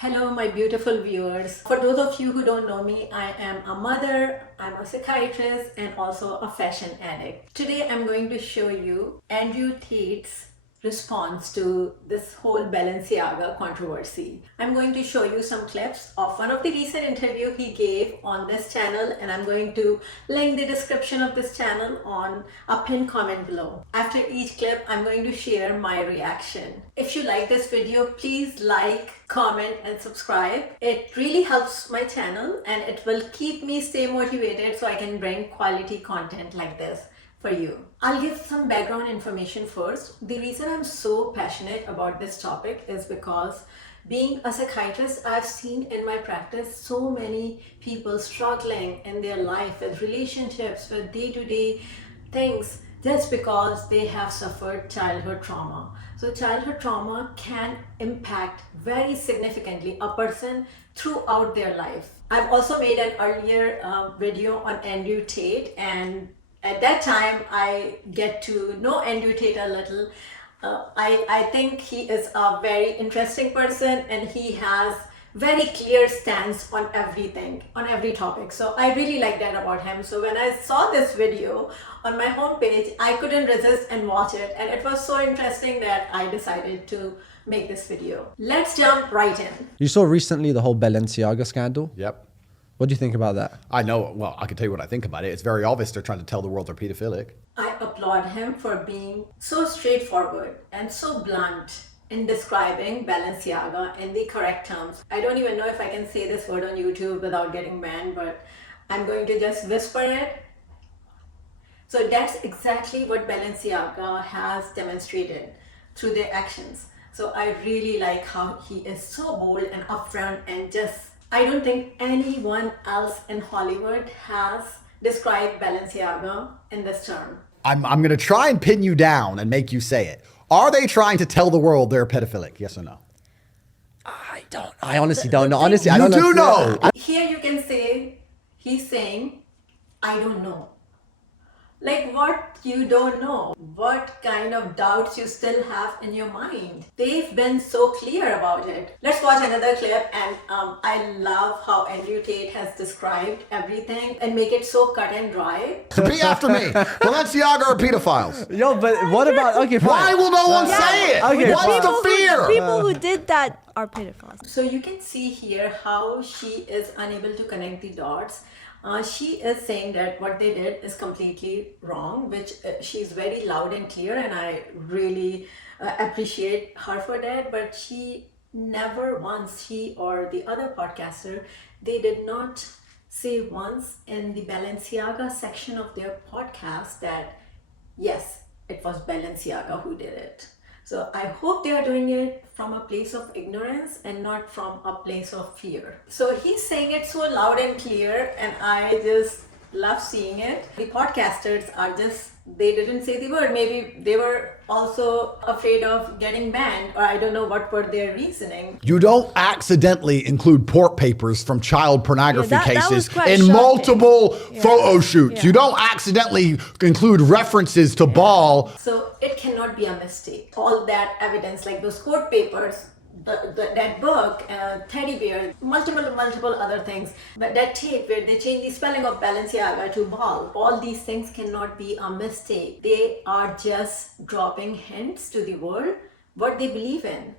Hello, my beautiful viewers. For those of you who don't know me, I am a mother, I'm a psychiatrist, and also a fashion addict. Today, I'm going to show you Andrew Tate's response to this whole Balenciaga controversy. I'm going to show you some clips of one of the recent interview he gave on this channel, and I'm going to link the description of this channel on a pinned comment below. After each clip, I'm going to share my reaction. If you like this video, please like, comment and subscribe. It really helps my channel and it will keep me stay motivated so I can bring quality content like this for you. I'll give some background information first. The reason I'm so passionate about this topic is because being a psychiatrist, I've seen in my practice so many people struggling in their life with relationships, with day-to-day things, just because they have suffered childhood trauma. So childhood trauma can impact very significantly a person throughout their life. I've also made an earlier video on Andrew Tate, and at that time I get to know Andrew Tate a little. I think he is a very interesting person and he has very clear stance on everything, on every topic. So I really like that about him. So when I saw this video on my homepage, I couldn't resist and watch it. And it was so interesting that I decided to make this video. Let's jump right in. You saw recently the whole Balenciaga scandal? Yep. What do you think about that? I know, well, I can tell you what I think about it. It's very obvious they're trying to tell the world they're pedophilic. I applaud him for being so straightforward and so blunt in describing Balenciaga in the correct terms. I don't even know if I can say this word on YouTube without getting banned, but I'm going to just whisper it. So that's exactly what Balenciaga has demonstrated through their actions. So I really like how he is so bold and upfront and just, I don't think anyone else in Hollywood has described Balenciaga in this term. I'm going to try and pin you down and make you say it. Are they trying to tell the world they're pedophilic? Yes or no? I honestly don't know. Honestly, I You don't know. do know. Here you can say, he's saying, I don't know. Like what you don't know? What kind of doubts you still have in your mind? They've been so clear about it. Let's watch another clip, and I love how Andrew Tate has described everything and make it so cut and dry. Repeat after me. Balenciaga are pedophiles. Yo, but what about, okay, fine. Why will no one say it? Okay, What's fine. the fear? People who did that are pedophiles. So you can see here how she is unable to connect the dots. She is saying that what they did is completely wrong, which she's very loud and clear, and I really appreciate her for that. But she never once, he or the other podcaster, they did not say once in the Balenciaga section of their podcast that yes, it was Balenciaga who did it. So I hope they are doing it from a place of ignorance and not from a place of fear. So he's saying it so loud and clear, and I just love seeing it. The podcasters are just, they didn't say the word. Maybe they were also afraid of getting banned, or I don't know what were their reasoning. You don't accidentally include port papers from child pornography that was cases quite in shocking. multiple photo shoots. Yeah. You don't accidentally include references to Ball. So it cannot be a mistake. All that evidence, like those court papers, that book, teddy bear, multiple other things, but that tape where they change the spelling of Balenciaga to Ball, all these things cannot be a mistake. They are just dropping hints to the world what they believe in,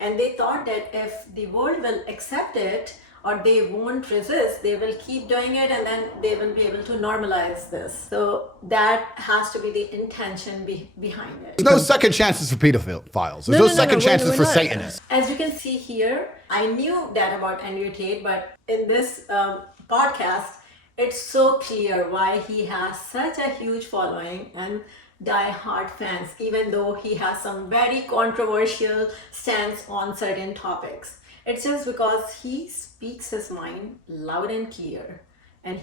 and they thought that if the world will accept it or they won't resist, they will keep doing it, and then they will be able to normalize this. So that has to be the intention behind it. There's no second chances for pedophiles. There's no second chances for Satanists. As you can see here, I knew that about Andrew Tate, but in this podcast, it's so clear why he has such a huge following and die-hard fans, even though he has some very controversial stance on certain topics. It's just because he speaks his mind loud and clear, and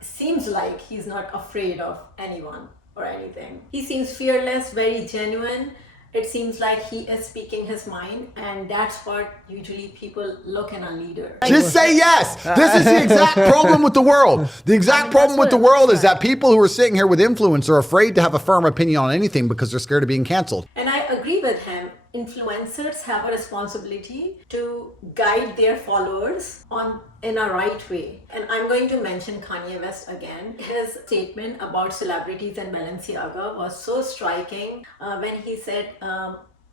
seems like he's not afraid of anyone or anything. He seems fearless, very genuine. It seems like he is speaking his mind, and that's what usually people look in a leader. Just say yes. This is the exact problem with the world. The exact problem with the world is that people who are sitting here with influence are afraid to have a firm opinion on anything because they're scared of being canceled. And I agree with him influencers have a responsibility to guide their followers in a right way. And I'm going to mention Kanye West again. His statement about celebrities and Balenciaga was so striking when he said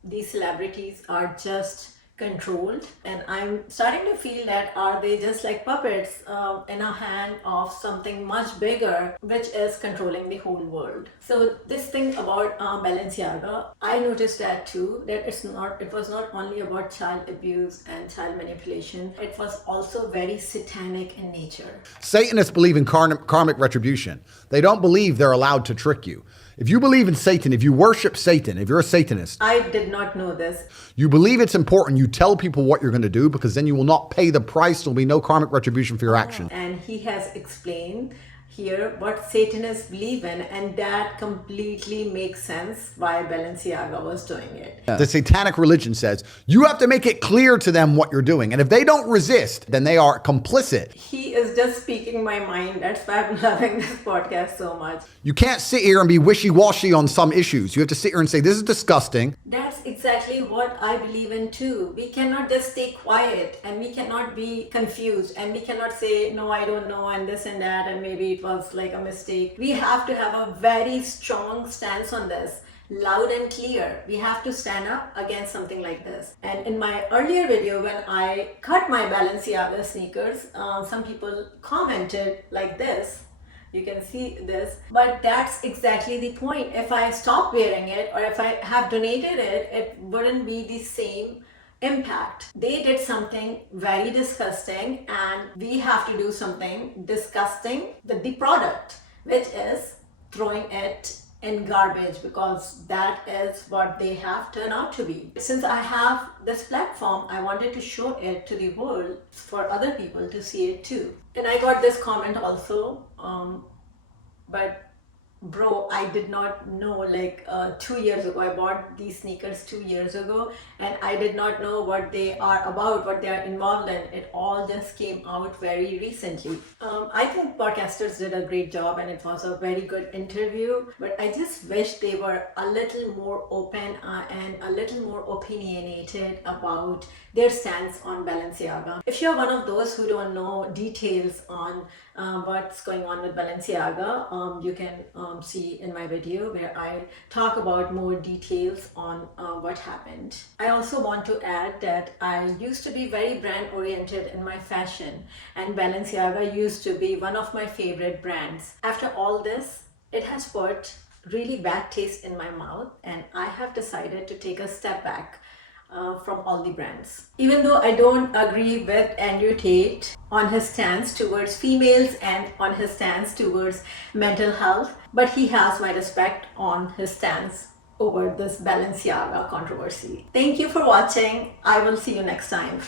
these celebrities are just controlled, and I'm starting to feel that are they just like puppets in a hand of something much bigger, which is controlling the whole world. So this thing about Balenciaga, I noticed that too, that it was not only about child abuse and child manipulation, it was also very satanic in nature. Satanists believe in karmic retribution. They don't believe they're allowed to trick you. If you believe in Satan, if you worship Satan, if you're a Satanist, I did not know this. you believe it's important, you tell people what you're going to do, because then you will not pay the price. There'll be no karmic retribution for your actions. And he has explained here what Satanists believe in, and that completely makes sense why Balenciaga was doing it. The satanic religion says you have to make it clear to them what you're doing. And if they don't resist, then they are complicit. He is just speaking my mind. That's why I'm loving this podcast so much. You can't sit here and be wishy-washy on some issues. You have to sit here and say, this is disgusting. That's exactly what I believe in too. We cannot just stay quiet, and we cannot be confused, and we cannot say, no, I don't know, and this and that, and maybe it was like a mistake. We have to have a very strong stance on this, loud and clear. We have to stand up against something like this. And in my earlier video, when I cut my Balenciaga sneakers, some people commented like this. You can see this, but that's exactly the point. If I stop wearing it, or if I have donated it, it wouldn't be the same impact. They did something very disgusting, and we have to do something disgusting with the product, which is throwing it in garbage, because that is what they have turned out to be. Since I have this platform, I wanted to show it to the world for other people to see it too. And I got this comment also, but bro, I did not know, like 2 years ago, I bought these sneakers 2 years ago, and I did not know what they are about, what they are involved in. It all just came out very recently. I think podcasters did a great job, and it was a very good interview, but I just wish they were a little more open and a little more opinionated about their stance on Balenciaga. If you're one of those who don't know details on what's going on with Balenciaga, you can see in my video where I talk about more details on what happened. I also want to add that I used to be very brand oriented in my fashion, and Balenciaga used to be one of my favorite brands. After all this, it has put really bad taste in my mouth, and I have decided to take a step back from all the brands. Even though I don't agree with Andrew Tate on his stance towards females and on his stance towards mental health, but he has my respect on his stance over this Balenciaga controversy. Thank you for watching. I will see you next time.